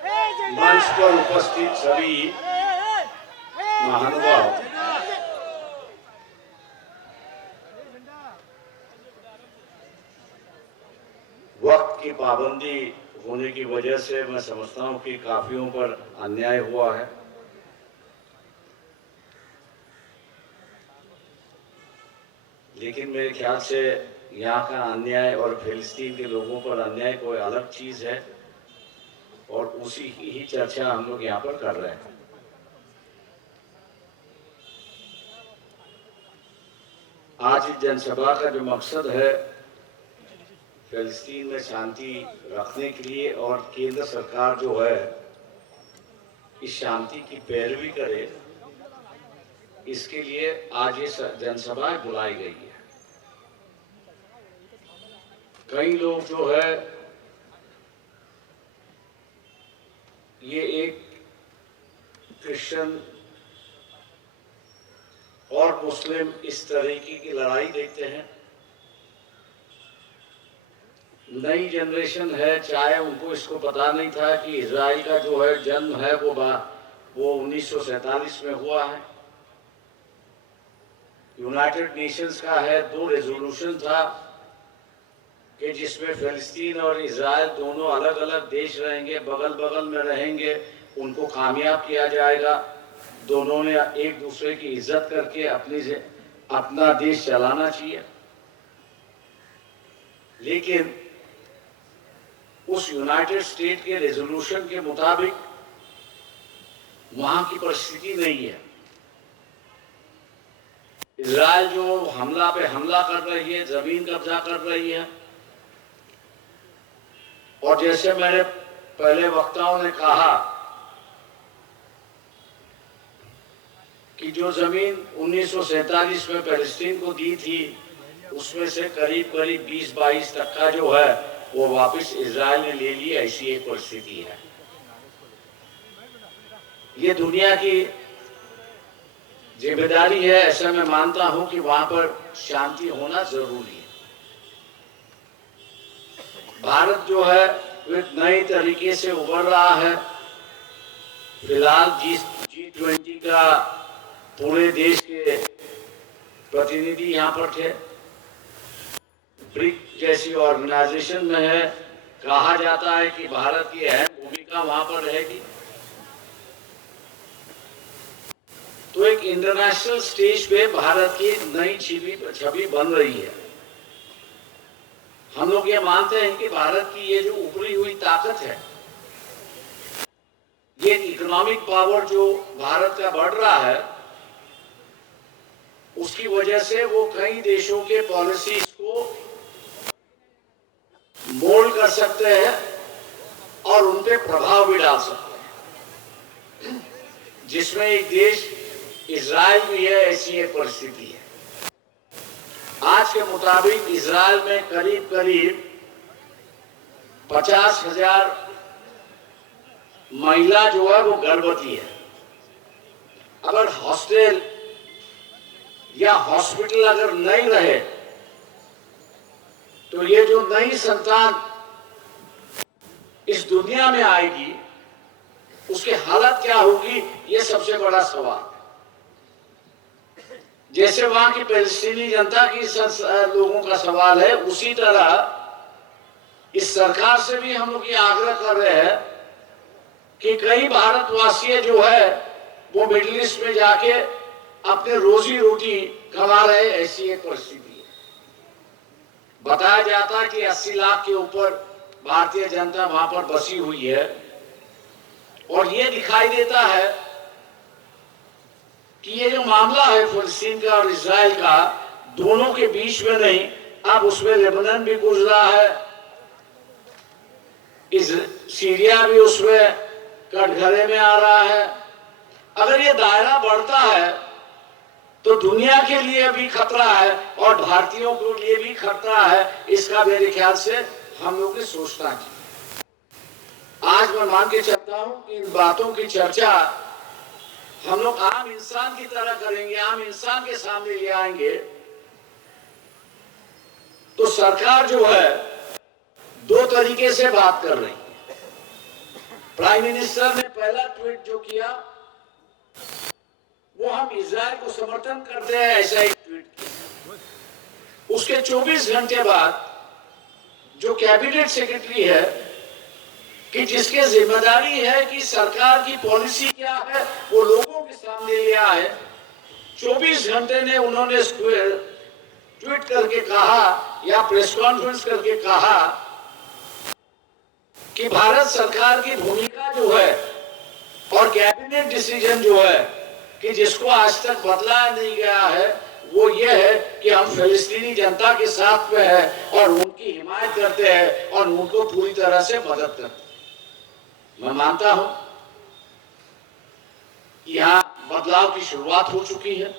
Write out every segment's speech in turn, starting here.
मंच पर उपस्थित सभी महानुभाव, वक्त की पाबंदी होने की वजह से मैं समझता हूं कि काफियों पर अन्याय हुआ है। लेकिन मेरे ख्याल से यहाँ का अन्याय और फिलिस्तीन के लोगों पर अन्याय कोई अलग चीज है और उसी ही चर्चा हम लोग यहाँ पर कर रहे हैं। आज इस जनसभा का जो मकसद है फिलिस्तीन में शांति रखने के लिए और केंद्र सरकार जो है इस शांति की पैरवी करे, इसके लिए आज ये जनसभा बुलाई गई है। कई लोग जो है ये एक क्रिश्चियन और मुस्लिम इस तरीके की लड़ाई देखते हैं। नई जनरेशन है, चाहे उनको इसको पता नहीं था कि इजराइल का जो है जन्म है वो 1947 में हुआ है। यूनाइटेड नेशंस का है, 2 रेजोल्यूशन था कि जिसमें फिलिस्तीन और इजराइल दोनों अलग अलग देश रहेंगे, बगल बगल में रहेंगे, उनको कामयाब किया जाएगा। दोनों ने एक दूसरे की इज्जत करके अपना देश चलाना चाहिए। लेकिन उस यूनाइटेड स्टेट के रेजोल्यूशन के मुताबिक वहां की परिस्थिति नहीं है। इजराइल जो हमला पे हमला कर रही है, जमीन कब्जा कर रही है, और जैसे मेरे पहले वक्ताओं ने कहा कि जो जमीन 1947 में फिलिस्तीन को दी थी उसमें से करीब करीब 20-22 टक्का जो है वो वापस इजराइल ने ले ली। ऐसी एक परिस्थिति है। ये दुनिया की जिम्मेदारी है, ऐसा मैं मानता हूं कि वहां पर शांति होना जरूरी है। भारत जो है एक नए तरीके से उभर रहा है। फिलहाल G20 का पूरे देश के प्रतिनिधि यहाँ पर थे। ब्रिक जैसी ऑर्गेनाइजेशन में है, कहा जाता है कि भारत की अहम भूमिका वहां पर रहेगी। तो एक इंटरनेशनल स्टेज पे भारत की नई छवि बन रही है। हम लोग ये मानते हैं कि भारत की ये जो उभरी हुई ताकत है, ये इकोनॉमिक पावर जो भारत का बढ़ रहा है, उसकी वजह से वो कई देशों के पॉलिसीज को मोल्ड कर सकते हैं और उन पे प्रभाव भी डाल सकते हैं। जिसमें एक देश इजराइल भी है, ऐसी एक परिस्थिति है। आज के मुताबिक इजराइल में करीब करीब 50,000 महिला जो है वो गर्भवती है। अगर हॉस्टल या हॉस्पिटल अगर नहीं रहे तो ये जो नई संतान इस दुनिया में आएगी उसकी हालत क्या होगी, ये सबसे बड़ा सवाल। जैसे वहां की फिलिस्तीनी जनता की लोगों का सवाल है, उसी तरह इस सरकार से भी हम लोग ये आग्रह कर रहे हैं कि कई भारतवासी जो है वो मिडिल ईस्ट में जाके अपने रोजी रोटी कमा रहे, ऐसी एक परिस्थिति है। बताया जाता है कि 80 लाख के ऊपर भारतीय जनता वहां पर बसी हुई है, और ये दिखाई देता है कि ये जो मामला है फिलिस्तीन का और इजराइल का, दोनों के बीच में नहीं, अब उसमें लेबनान भी गुजरा है, सीरिया भी उसमें कटघरे में आ रहा है। अगर ये दायरा बढ़ता है तो दुनिया के लिए भी खतरा है और भारतीयों के लिए भी खतरा है। इसका मेरे ख्याल से हम लोग ने सोचना चाहिए। आज मैं मान के चलता हूं कि इन बातों की चर्चा हम लोग आम इंसान की तरह करेंगे, आम इंसान के सामने ले आएंगे, तो सरकार जो है 2 तरीके से बात कर रही है। प्राइम मिनिस्टर ने पहला ट्वीट जो किया वो हम इजराइल को समर्थन करते हैं ऐसा ही ट्वीट किया। उसके 24 घंटे बाद जो कैबिनेट सेक्रेटरी है कि जिसके जिम्मेदारी है कि सरकार की पॉलिसी क्या है वो लोगों के सामने ले आए, 24 घंटे ने उन्होंने ट्वीट करके कहा या प्रेस कॉन्फ्रेंस करके कहा कि भारत सरकार की भूमिका जो है और कैबिनेट डिसीजन जो है कि जिसको आज तक बदलाया नहीं गया है वो ये है कि हम फिलिस्तीनी जनता के साथ में है और उनकी हिमायत करते हैं और उनको पूरी तरह से मदद करते हैं। मैं मानता हूं कि यहां बदलाव की शुरुआत हो चुकी है।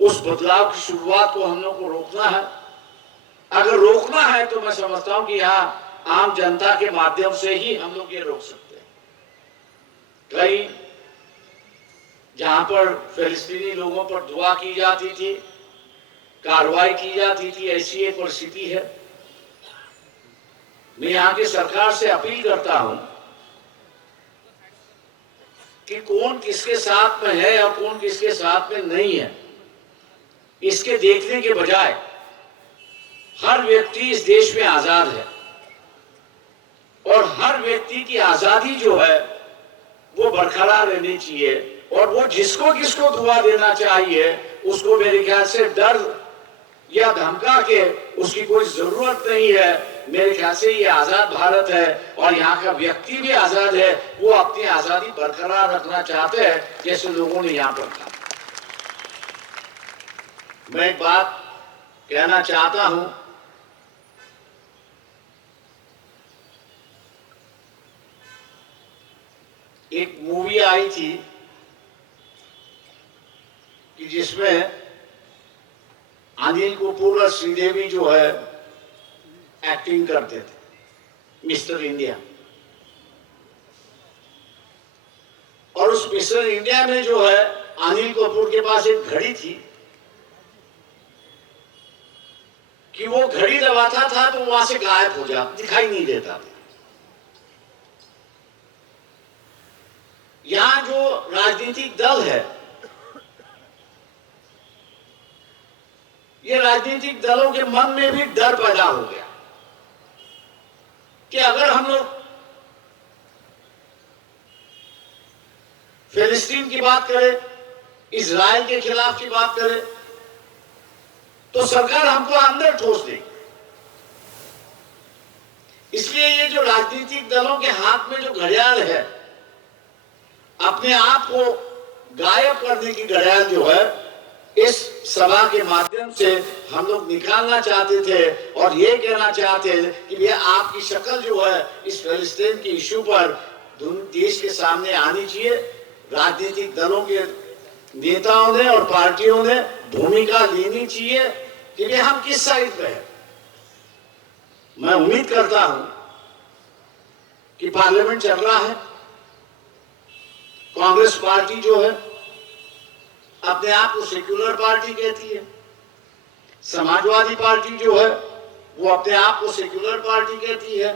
उस बदलाव की शुरुआत को हम लोग को रोकना है। अगर रोकना है तो मैं समझता हूं कि यहां आम जनता के माध्यम से ही हम लोग ये रोक सकते हैं। कई जहां पर फिलिस्तीनी लोगों पर दुआ की जाती थी, कार्रवाई की जाती थी, ऐसी एक परिस्थिति है। मैं यहां की सरकार से अपील करता हूं कि कौन किसके साथ में है और कौन किसके साथ में नहीं है, इसके देखने के बजाय हर व्यक्ति इस देश में आजाद है और हर व्यक्ति की आजादी जो है वो बरकरार रहनी चाहिए और वो जिसको किसको दुआ देना चाहिए उसको मेरे ख्याल से डर या धमका के उसकी कोई जरूरत नहीं है। मेरे ख्याल से ये आजाद भारत है और यहाँ का व्यक्ति भी आजाद है, वो अपनी आजादी बरकरार रखना चाहते हैं जैसे लोगों ने यहाँ पर कहा। मैं एक बात कहना चाहता हूं, एक मूवी आई थी कि जिसमें अनिल कपूर और श्रीदेवी जो है एक्टिंग करते थे, मिस्टर इंडिया। और उस मिस्टर इंडिया में जो है अनिल कपूर के पास एक घड़ी थी कि वो घड़ी दबाता था तो वहां से गायब हो जाता, दिखाई नहीं देता था। यहां जो राजनीतिक दल है, ये राजनीतिक दलों के मन में भी डर पैदा हो गया कि अगर हम लोग फिलिस्तीन की बात करें, इजराइल के खिलाफ की बात करें तो सरकार हमको अंदर ठोस देगी। इसलिए ये जो राजनीतिक दलों के हाथ में जो घड़ियाल है, अपने आप को गायब करने की घड़ियाल जो है, इस सभा के माध्यम से हम लोग निकालना चाहते थे और ये कहना चाहते थे कि भैया आपकी शक्ल जो है इस फिलिस्तीन के इश्यू पर देश के सामने आनी चाहिए। राजनीतिक दलों के नेताओं ने और पार्टियों ने भूमिका लेनी चाहिए कि भैया हम किस साइड पे हैं। मैं उम्मीद करता हूं कि पार्लियामेंट चल रहा है, कांग्रेस पार्टी जो है अपने आप को सेक्युलर पार्टी कहती है, समाजवादी पार्टी जो है वो अपने आप को सेक्युलर पार्टी कहती है।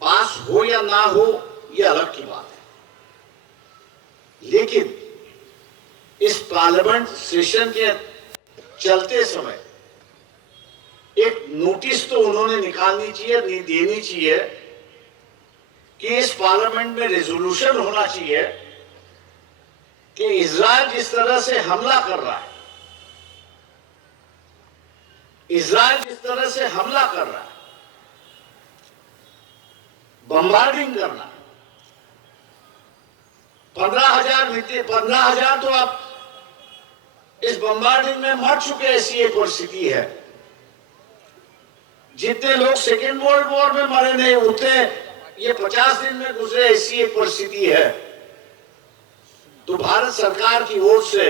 पास हो या ना हो ये अलग की बात है, लेकिन इस पार्लियामेंट सेशन के चलते समय एक नोटिस तो उन्होंने निकालनी चाहिए, देनी चाहिए कि इस पार्लियामेंट में रेजोल्यूशन होना चाहिए कि इजराइल जिस तरह से हमला कर रहा है, इजराइल जिस तरह से हमला कर रहा है, बम्बार्डिंग करना, 15,000 तो आप इस बम्बार्डिंग में मर चुके, ऐसी एक परिस्थिति है। जितने लोग सेकेंड वर्ल्ड वॉर में मरे नहीं उतने ये 50 दिन में गुजरे, ऐसी एक परिस्थिति है। तो भारत सरकार की ओर से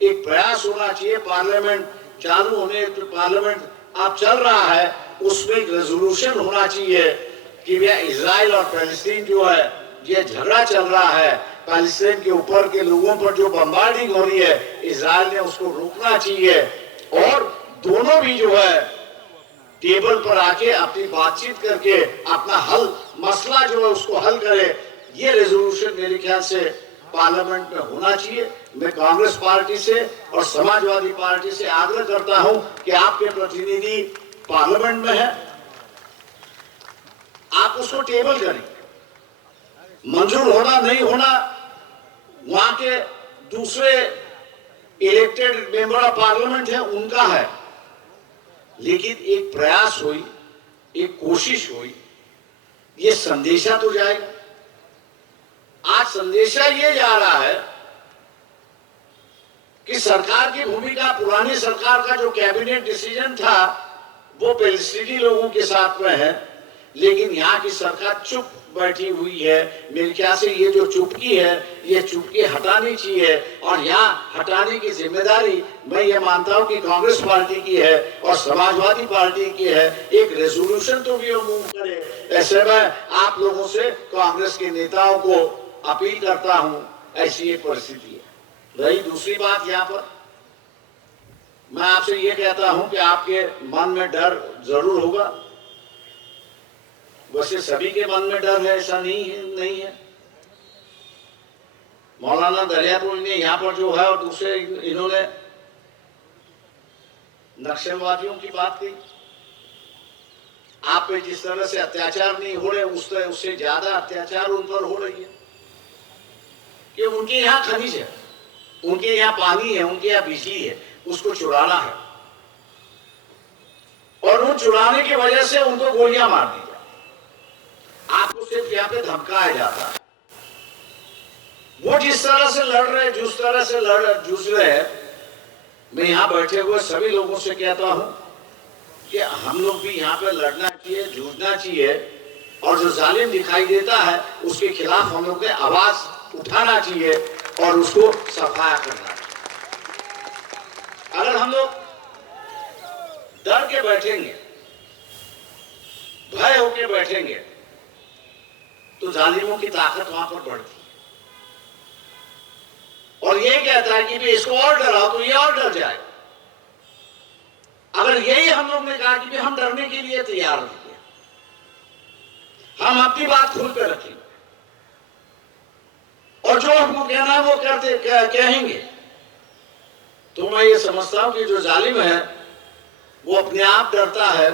एक प्रयास होना चाहिए, पार्लियामेंट चालू होने, तो पार्लियामेंट अब चल रहा है उसमें एक रेजोल्यूशन होना चाहिए कि भैया इजराइल और पैलेस्टीन जो है ये झगड़ा चल रहा है, पैलेस्टीन के ऊपर के लोगों पर जो बम्बार्डिंग हो रही है, इजराइल ने उसको रोकना चाहिए और दोनों भी जो है टेबल पर आके अपनी बातचीत करके अपना हल मसला जो है उसको हल करे। ये रेजोल्यूशन मेरे ख्याल से पार्लियामेंट में होना चाहिए। मैं कांग्रेस पार्टी से और समाजवादी पार्टी से आग्रह करता हूं कि आपके प्रतिनिधि पार्लियामेंट में है, आप उसको टेबल करें। मंजूर होना नहीं होना वहां के दूसरे इलेक्टेड मेंबर ऑफ पार्लियामेंट है, उनका है, लेकिन एक प्रयास हुई, एक कोशिश हुई, ये संदेशा तो जाएगा। आज संदेशा ये जा रहा है कि सरकार की भूमिका, पुरानी सरकार का जो कैबिनेट डिसीजन था वो पैलेस्टीनी लोगों के साथ में है, लेकिन यहाँ की सरकार चुप बैठी हुई है। मेरे ख्याल से ये जो चुपकी है, ये चुपकी हटानी चाहिए, और यहाँ हटाने की जिम्मेदारी मैं ये मानता हूँ कि कांग्रेस पार्टी की है और समाजवादी पार्टी की है। एक रेजोल्यूशन तो भी वो मूव करे। ऐसे में आप लोगों से, कांग्रेस के नेताओं को अपील करता हूं, ऐसी एक परिस्थिति है। रही दूसरी बात, यहाँ पर मैं आपसे ये कहता हूं कि आपके मन में डर जरूर होगा। वैसे सभी के मन में डर है, ऐसा नहीं है। मौलाना दरियापुर ने यहाँ पर जो है, और दूसरे इन्होंने नक्सलवादियों की बात की। आप पे जिस तरह से अत्याचार नहीं हो रहे, उससे ज्यादा अत्याचार उन पर हो रही है कि उनके यहाँ खनिज है, उनके यहाँ पानी है, उनके यहाँ बिजली है, उसको चुराना है, और उन चुराने की वजह से उनको गोलियां मार दी जाए। आपको सिर्फ यहाँ पे धमकाया जाता है। वो जिस तरह से लड़ रहे, जिस तरह से जूझ रहे हैं, मैं यहाँ बैठे हुए सभी लोगों से कहता हूं कि हम लोग भी यहाँ पे लड़ना चाहिए, जूझना चाहिए, और जो जालिम दिखाई देता है उसके खिलाफ हम लोग ने आवाज उठाना चाहिए और उसको सफाया करना चाहिए। अगर हम लोग डर के बैठेंगे, भय होके बैठेंगे, तो जालिमों की ताकत वहां पर बढ़ती है। और ये कहता है कि भी इसको और डराओ तो ये और डर जाए। अगर यही हम लोग ने कहा कि हम डरने के लिए तैयार नहीं है, हम अपनी बात खुल कर रखेंगे और जो हमको कहना है वो कहेंगे, तो मैं ये समझता हूं कि जो जालिम है वो अपने आप डरता है,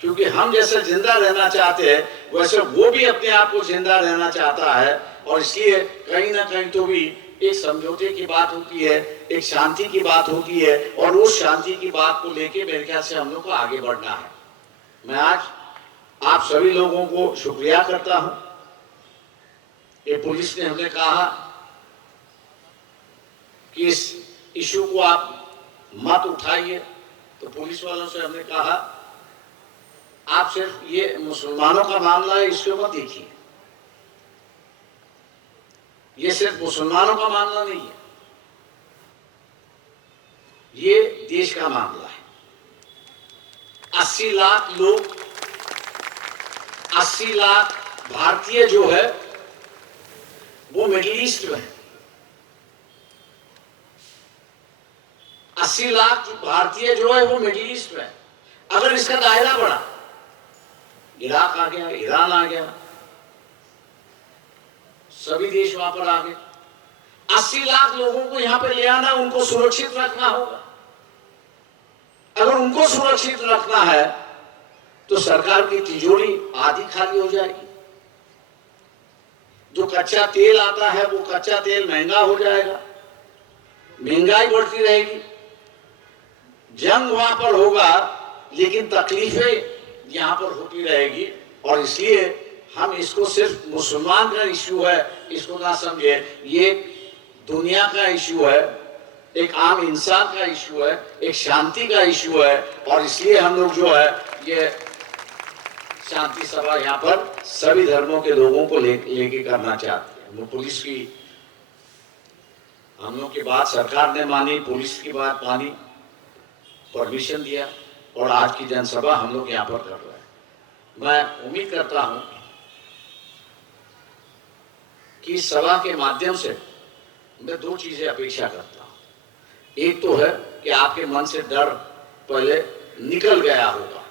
क्योंकि हम जैसे जिंदा रहना चाहते हैं वैसे वो भी अपने आप को जिंदा रहना चाहता है। और इसलिए कहीं ना कहीं तो भी एक समझौते की बात होती है, एक शांति की बात होती है, और उस शांति की बात को लेके मेरे ख्याल से हम लोग को आगे बढ़ना है। मैं आज आप सभी लोगों को शुक्रिया करता हूं। ये पुलिस ने हमें कहा कि इस इशू को आप मत उठाइए, तो पुलिस वालों से हमने कहा आप सिर्फ ये मुसलमानों का मामला है, इसको मत देखिए, ये सिर्फ मुसलमानों का मामला नहीं है, ये देश का मामला है। 80 लाख लोग, 80 लाख भारतीय जो है वो मिडिल ईस्ट में है। 80 लाख भारतीय जो है वो मिडिल ईस्ट में है। अगर इसका दायरा बढ़ा, इराक आ गया, ईरान आ गया, सभी देश वहां पर आ गए। 80 लाख लोगों को यहां पर ले आना, उनको सुरक्षित रखना होगा। अगर उनको सुरक्षित रखना है तो सरकार की तिजोरी आधी खाली हो जाएगी। जो कच्चा तेल आता है वो कच्चा तेल महंगा हो जाएगा, महंगाई बढ़ती रहेगी, जंग वहां पर होगा, लेकिन तकलीफें यहां पर होती रहेगी। और इसलिए हम इसको सिर्फ मुसलमान का इश्यू है इसको ना समझे, ये दुनिया का इश्यू है, एक आम इंसान का इश्यू है, एक शांति का इश्यू है। और इसलिए हम लोग जो है ये शांति सभा यहाँ पर सभी धर्मों के लोगों को लेके करना चाहते हैं। वो पुलिस की हम लोग की बात सरकार ने मानी, पुलिस की बात मानी, परमिशन दिया, और आज की जनसभा हम लोग यहाँ पर कर रहे हैं। मैं उम्मीद करता हूं कि इस सभा के माध्यम से मैं 2 चीजें अपेक्षा करता हूं। एक तो है कि आपके मन से डर पहले निकल गया होगा,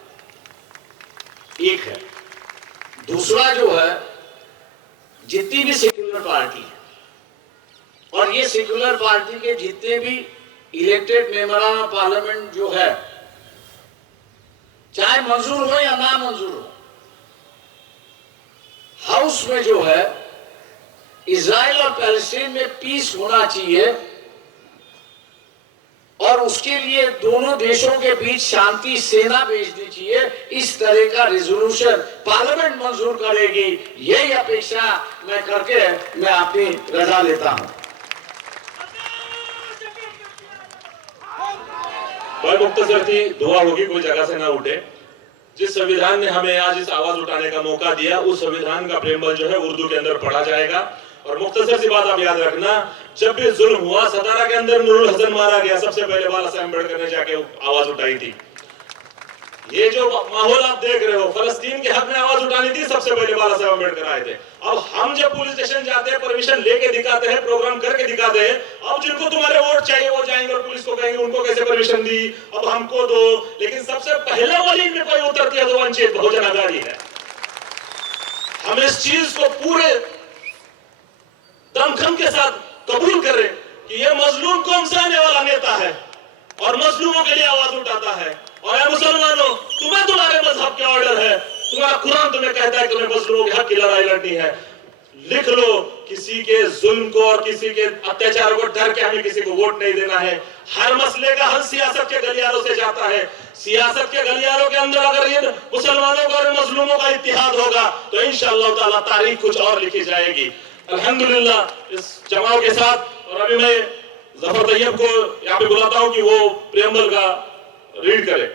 एक है। दूसरा जो है, जितनी भी सेक्युलर पार्टी है और ये सेक्युलर पार्टी के जितने भी इलेक्टेड मेंबर ऑफ पार्लियामेंट जो है, चाहे मंजूर हो या ना मंजूर हो, हाउस में जो है इजराइल और पैलेस्टीन में पीस होना चाहिए और उसके लिए दोनों देशों के बीच शांति सेना भेजनी चाहिए। इस तरह का रिजोल्यूशन पार्लियामेंट मंजूर करेगी, यही अपेक्षा मैं करके मैं अपनी रजा लेता हूं। बहुत मुख्तसर थी, दुआ होगी कोई जगह से ना उठे। जिस संविधान ने हमें आज इस आवाज उठाने का मौका दिया, उस संविधान का प्रेमबल जो है उर्दू के अंदर पढ़ा जाएगा। और मुख्तसर सी बात आप याद रखना, जब भी जुल्म हुआ, सतारा के अंदर नूरुल हसन मारा गया, सबसे पहले बाला साहब अम्बेडकर ने जाके आवाज उठाई थी। ये जो माहौल आप देख रहे हो, फलस्तीन के हक में आवाज उठानी थी, सबसे पहले बाला साहब अम्बेडकर आए थे। अब हम जब पुलिस स्टेशन जाते हैं, परमिशन लेके दिखाते हैं, प्रोग्राम करके दिखाते हैं, अब जिनको तुम्हारे वोट चाहिए वो जाएंगे और पुलिस को कहेंगे उनको कैसे परमिशन दी, अब हमको दो। लेकिन सबसे पहले वाली में कोई उतरती है तो वंचित बहुजन आघाड़ी है। हम इस चीज को पूरे दमखम के साथ कबूल करें कि ये मजलूम कौम से आने वाला नेता है और मजलूमों के लिए आवाज उठाता है। और ये मुसलमानों, तुम्हें तुम्हारे मजहब के ऑर्डर है, तुम्हारा कुरान तुम्हें कहता है कि तुम्हें मजलूमों के हक की लड़ाई लड़नी है। लिख लो, किसी के जुल्म को और किसी के अत्याचार को डर के हमें किसी को वोट नहीं देना है। हर मसले का हल सियासत के गलियारों से जाता है। सियासत के गलियारों के अंदर अगर ये मुसलमानों का और मजलूमों का इत्तेहाद होगा तो इंशाअल्लाह ताला तारीख कुछ और लिखी जाएगी। अल्हम्दुलिल्लाह इस जमाव के साथ। और अभी मैं जफर तैयब को यहाँ पे बुलाता हूँ कि वो प्रेमबल का रीड करे।